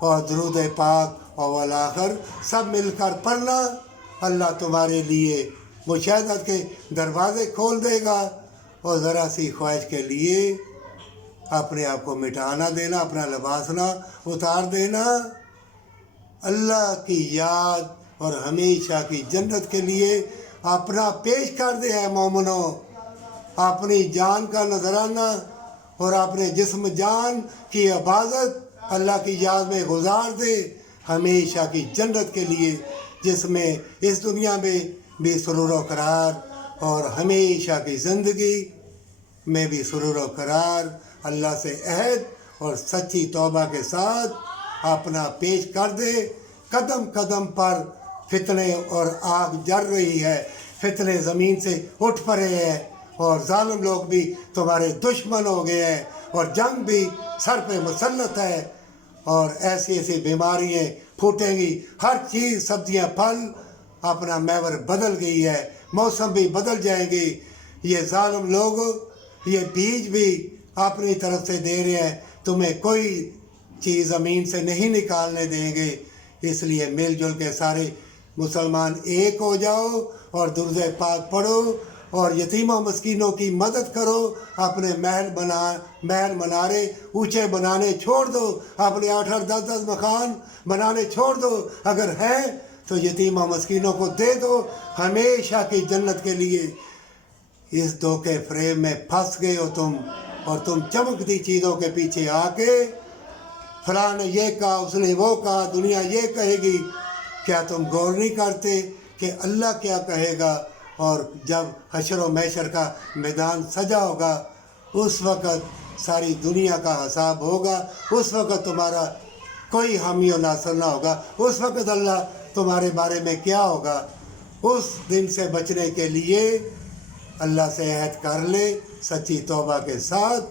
اور درود پاک اور والآخر سب مل کر پڑھنا. اللہ تمہارے لیے مشاہدت کے دروازے کھول دے گا. اور ذرا سی خواہش کے لیے اپنے آپ کو مٹانا دینا، اپنا لباس نہ اتار دینا. اللہ کی یاد اور ہمیشہ کی جنت کے لیے اپنا پیش کر دے ہے مومنوں. اپنی جان کا نذرانہ اور اپنے جسم جان کی عبادت اللہ کی یاد میں گزار دے ہمیشہ کی جنت کے لیے، جس میں اس دنیا میں بھی سرور و قرار اور ہمیشہ کی زندگی میں بھی سرور و قرار. اللہ سے عہد اور سچی توبہ کے ساتھ اپنا پیش کر دے. قدم قدم پر فتنے اور آگ جل رہی ہے، فتنے زمین سے اٹھ پڑے ہیں اور ظالم لوگ بھی تمہارے دشمن ہو گئے ہیں اور جنگ بھی سر پہ مسلط ہے اور ایسی ایسی بیماریاں پھوٹیں گی. ہر چیز سبزیاں پھل اپنا محور بدل گئی ہے، موسم بھی بدل جائیں گے. یہ ظالم لوگ یہ بیج بھی اپنی طرف سے دے رہے ہیں، تمہیں کوئی چیز زمین سے نہیں نکالنے دیں گے. اس لیے مل جل کے سارے مسلمان ایک ہو جاؤ اور درود پاک پڑھو اور یتیموں مسکینوں کی مدد کرو. اپنے محل منارے اونچے بنانے چھوڑ دو، اپنے 8-8 10-10 مکان بنانے چھوڑ دو. اگر ہیں تو یتیموں مسکینوں کو دے دو ہمیشہ کی جنت کے لیے. اس دھوکے فریب میں پھنس گئے ہو تم، اور تم چمکتی چیزوں کے پیچھے آ کے فلاں نے یہ کہا، اس نے وہ کہا، دنیا یہ کہے گی. کیا تم غور نہیں کرتے کہ اللہ کیا کہے گا؟ اور جب حشر و محشر کا میدان سجا ہوگا اس وقت ساری دنیا کا حساب ہوگا. اس وقت تمہارا کوئی حامی و ناصر نہ ہوگا. اس وقت اللہ تمہارے بارے میں کیا ہوگا؟ اس دن سے بچنے کے لیے اللہ سے عہد کر لے، سچی توبہ کے ساتھ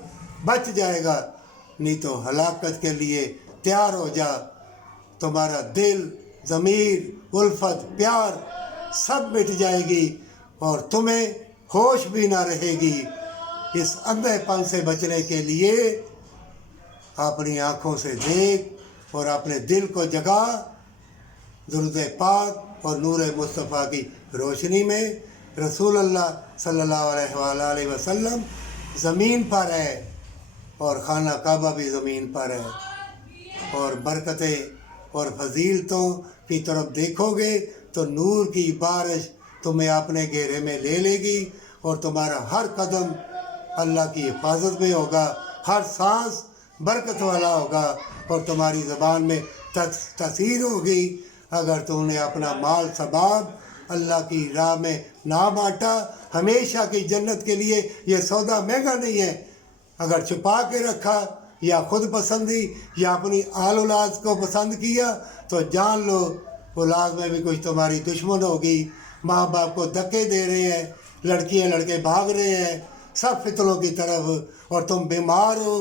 بچ جائے گا. نہیں تو ہلاکت کے لیے تیار ہو جا. تمہارا دل، ضمیر، الفت، پیار سب مٹ جائے گی اور تمہیں ہوش بھی نہ رہے گی. اس اندھے پن سے بچنے کے لیے اپنی آنکھوں سے دیکھ اور اپنے دل کو جگا. درود پاک اور نور مصطفیٰ کی روشنی میں رسول اللہ صلی اللہ علیہ وآلہ وسلم زمین پر ہے اور خانہ کعبہ بھی زمین پر ہے. اور برکتیں اور فضیلتوں کی طرف دیکھو گے تو نور کی بارش تمہیں اپنے گھیرے میں لے لے گی اور تمہارا ہر قدم اللہ کی حفاظت میں ہوگا، ہر سانس برکت والا ہوگا اور تمہاری زبان میں تاثیر ہوگی. اگر تم نے اپنا مال ثباب اللہ کی راہ میں نہ بانٹا ہمیشہ کی جنت کے لیے، یہ سودا مہنگا نہیں ہے. اگر چھپا کے رکھا یا خود پسندی یا اپنی آل اولاد کو پسند کیا تو جان لو اولاد میں بھی کچھ تمہاری دشمن ہوگی. ماں باپ کو دھکے دے رہے ہیں، لڑکیاں لڑکے بھاگ رہے ہیں سب فتنوں کی طرف، اور تم بیمار ہو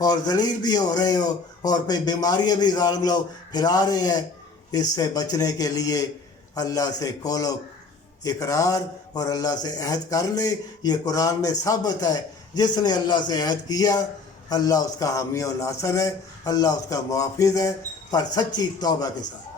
اور ذلیل بھی ہو رہے ہو اور پہ بیماریاں بھی ظالم لوگ پھیلا رہے ہیں. اس سے بچنے کے لیے اللہ سے قول و اقرار اور اللہ سے عہد کر لے. یہ قرآن میں ثابت ہے، جس نے اللہ سے عہد کیا اللہ اس کا حامی و ناصر ہے، اللہ اس کا محافظ ہے، پر سچی توبہ کے ساتھ.